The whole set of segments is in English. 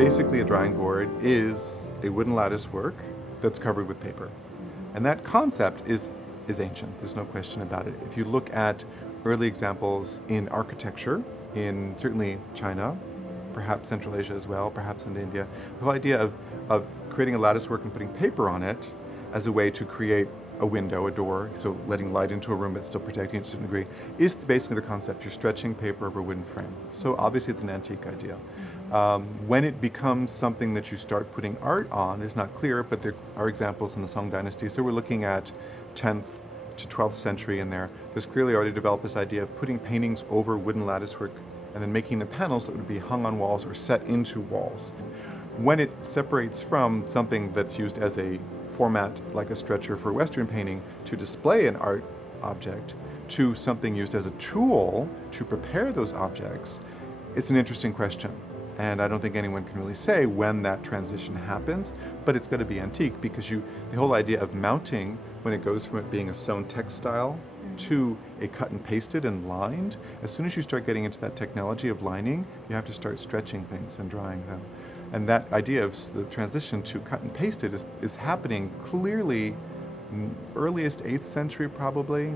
Basically, a drawing board is a wooden lattice work that's covered with paper. And that concept is ancient, there's no question about it. If you look at early examples in architecture, in certainly China, perhaps Central Asia as well, perhaps in India, the whole idea of creating a lattice work and putting paper on it as a way to create a window, a door, so letting light into a room but still protecting it to a certain degree, is basically the concept. You're stretching paper over a wooden frame. So obviously it's an antique idea. When it becomes something that you start putting art on is not clear, but there are examples in the Song Dynasty. So we're looking at 10th to 12th century in there. There's clearly already developed this idea of putting paintings over wooden latticework and then making the panels that would be hung on walls or set into walls. When it separates from something that's used as a format like a stretcher for Western painting to display an art object to something used as a tool to prepare those objects, it's an interesting question. And I don't think anyone can really say when that transition happens, but it's got to be antique because the whole idea of mounting, when it goes from it being a sewn textile to a cut and pasted and lined, as soon as you start getting into that technology of lining, you have to start stretching things and drying them. And that idea of the transition to cut and pasted is happening clearly earliest 8th century probably,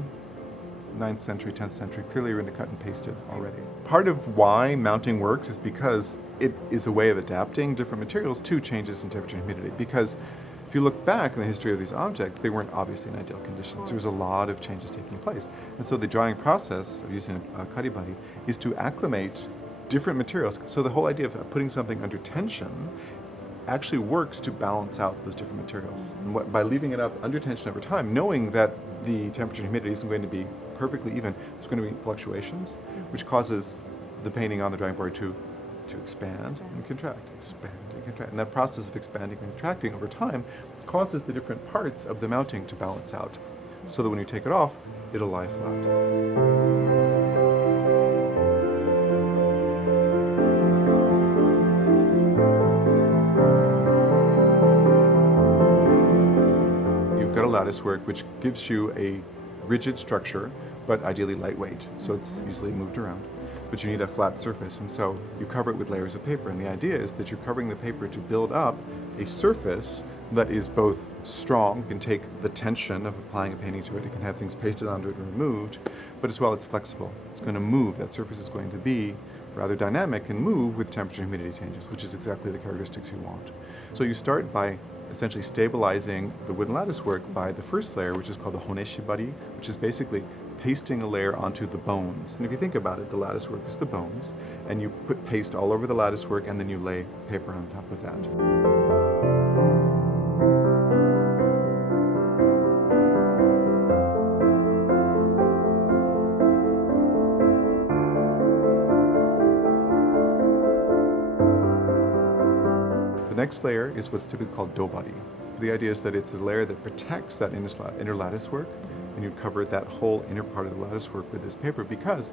9th century, 10th century, clearly we're into cut and pasted already. Part of why mounting works is because it is a way of adapting different materials to changes in temperature and humidity. Because if you look back in the history of these objects, they weren't obviously in ideal conditions. There was a lot of changes taking place. And so the drying process of using a Karibari is to acclimate different materials. So the whole idea of putting something under tension actually works to balance out those different materials. And by leaving it up under tension over time, knowing that the temperature and humidity isn't going to be perfectly even, there's going to be fluctuations, which causes the painting on the drawing board to expand and contract, expand and contract. And that process of expanding and contracting over time causes the different parts of the mounting to balance out, so that when you take it off, it'll lie flat. Got a lattice work which gives you a rigid structure, but ideally lightweight, so it's easily moved around. But you need a flat surface, and so you cover it with layers of paper. And the idea is that you're covering the paper to build up a surface that is both strong, can take the tension of applying a painting to it, it can have things pasted onto it and removed, but as well it's flexible. It's going to move. That surface is going to be rather dynamic and move with temperature and humidity changes, which is exactly the characteristics you want. So you start by essentially stabilizing the wooden lattice work by the first layer, which is called the honeshibari, which is basically pasting a layer onto the bones. And if you think about it, the lattice work is the bones, and you put paste all over the lattice work, and then you lay paper on top of that. The next layer is what's typically called dobari. The idea is that it's a layer that protects that inner lattice work, and you cover that whole inner part of the lattice work with this paper, because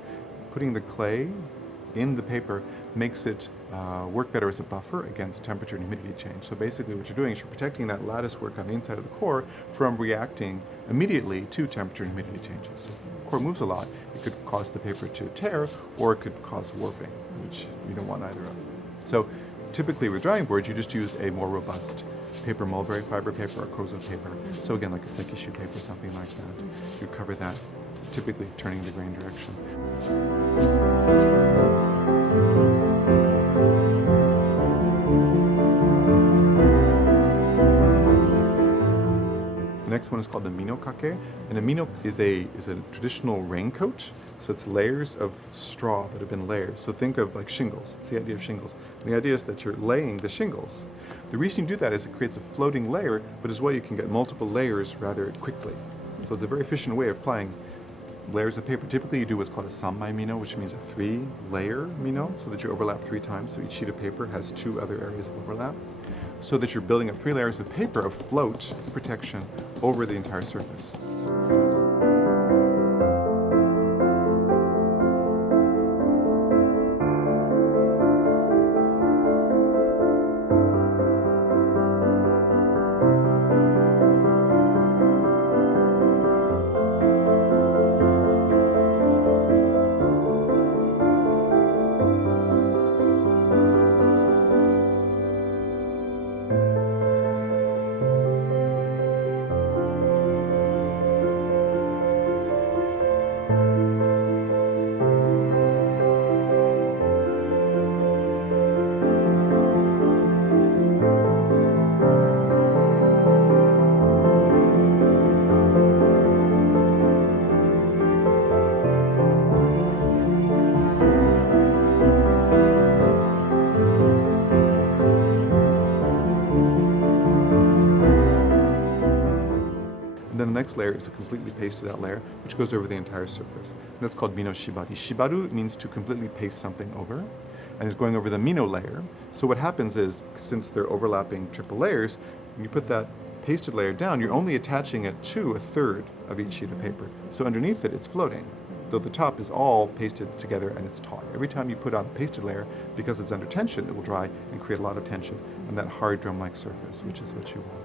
putting the clay in the paper makes it work better as a buffer against temperature and humidity change. So basically what you're doing is you're protecting that lattice work on the inside of the core from reacting immediately to temperature and humidity changes. So if the core moves a lot, it could cause the paper to tear, or it could cause warping, which you don't want either of. So typically with drying boards, you just use a more robust paper, mulberry fiber paper or kozo paper. So again, like a sekishu paper, something like that. You cover that, typically turning the grain direction. The next one is called the minokake, and a mino is a traditional raincoat. So it's layers of straw that have been layered. So think of like shingles. It's the idea of shingles. And the idea is that you're laying the shingles. The reason you do that is it creates a floating layer, but as well you can get multiple layers rather quickly. So it's a very efficient way of applying layers of paper. Typically you do what's called a sammai mino, which means a 3-layer mino, so that you overlap 3 times. So each sheet of paper has 2 other areas of overlap, so that you're building up 3 layers of paper of float protection over the entire surface. next layer is a completely pasted out layer, which goes over the entire surface. And that's called mino shibari. Shibaru means to completely paste something over, and it's going over the mino layer. So what happens is, since they're overlapping triple layers, when you put that pasted layer down, you're only attaching it to a third of each sheet of paper. So underneath it, it's floating, though the top is all pasted together and it's taut. Every time you put on a pasted layer, because it's under tension, it will dry and create a lot of tension and that hard drum-like surface, which is what you want.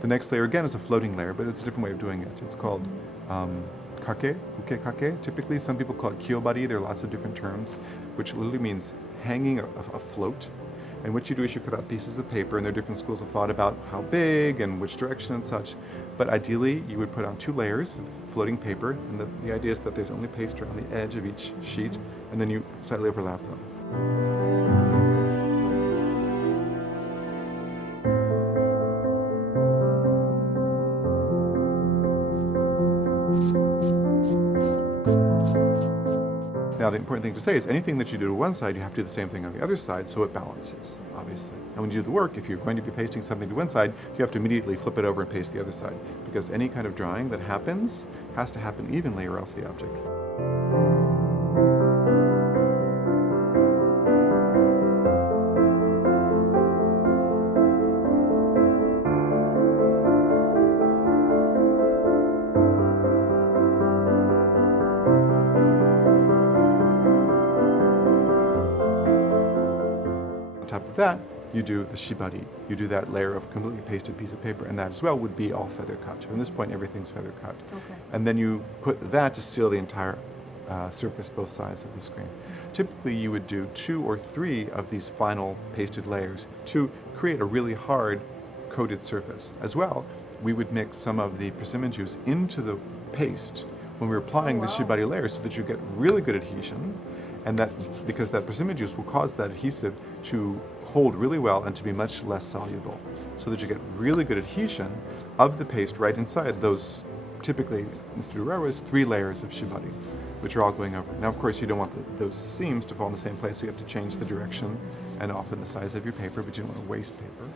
The next layer again is a floating layer, but it's a different way of doing it. It's called kake, ukekake. Typically, some people call it kiyobari. There are lots of different terms, which literally means hanging afloat. And what you do is you cut out pieces of paper, and there are different schools of thought about how big and which direction and such. But ideally, you would put on 2 layers of floating paper, and the idea is that there's only paste around the edge of each sheet, and then you slightly overlap them. Now, the important thing to say is anything that you do to one side, you have to do the same thing on the other side, so it balances, obviously. And when you do the work, if you're going to be pasting something to one side, you have to immediately flip it over and paste the other side, because any kind of drying that happens has to happen evenly or else the object. On top of that, you do the shibari. You do that layer of completely pasted piece of paper, and that as well would be all feather cut. From this point, everything's feather cut. Okay. And then you put that to seal the entire surface, both sides of the screen. Typically, you would do 2 or 3 of these final pasted layers to create a really hard coated surface. As well, we would mix some of the persimmon juice into the paste when we were applying the shibari layer so that you get really good adhesion, and that because that persimmon juice will cause that adhesive to hold really well and to be much less soluble, so that you get really good adhesion of the paste right inside those, typically in Studio 3 layers of shibari, which are all going over. Now, of course, you don't want those seams to fall in the same place, so you have to change the direction and often the size of your paper, but you don't want to waste paper.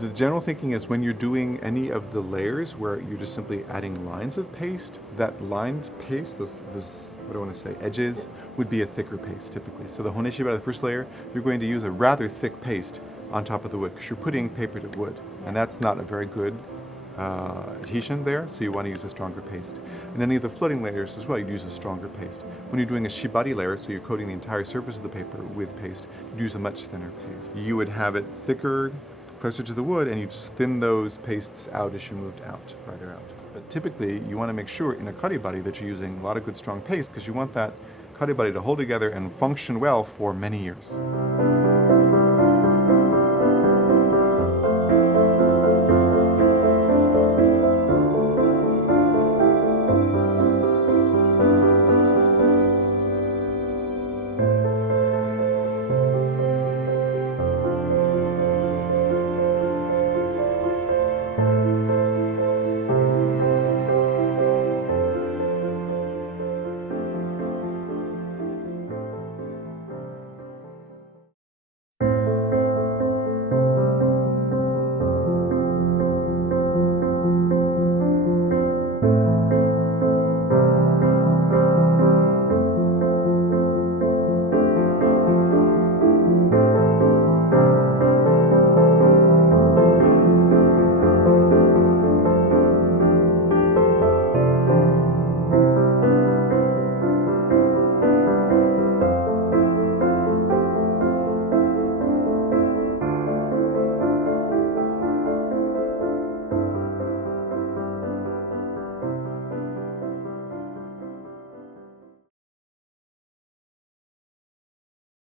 The general thinking is when you're doing any of the layers where you're just simply adding lines of paste, that lined paste, those what do I want to say, edges, would be a thicker paste typically. So the honeshiba, the first layer, you're going to use a rather thick paste on top of the wood because you're putting paper to wood, and that's not a very good adhesion there, so you want to use a stronger paste. And any of the floating layers as well, you'd use a stronger paste. When you're doing a shibari layer, so you're coating the entire surface of the paper with paste, you'd use a much thinner paste. You would have it thicker, closer to the wood, and you'd thin those pastes out as you moved out, farther out. But typically, you want to make sure in a karibari that you're using a lot of good strong paste because you want that karibari to hold together and function well for many years.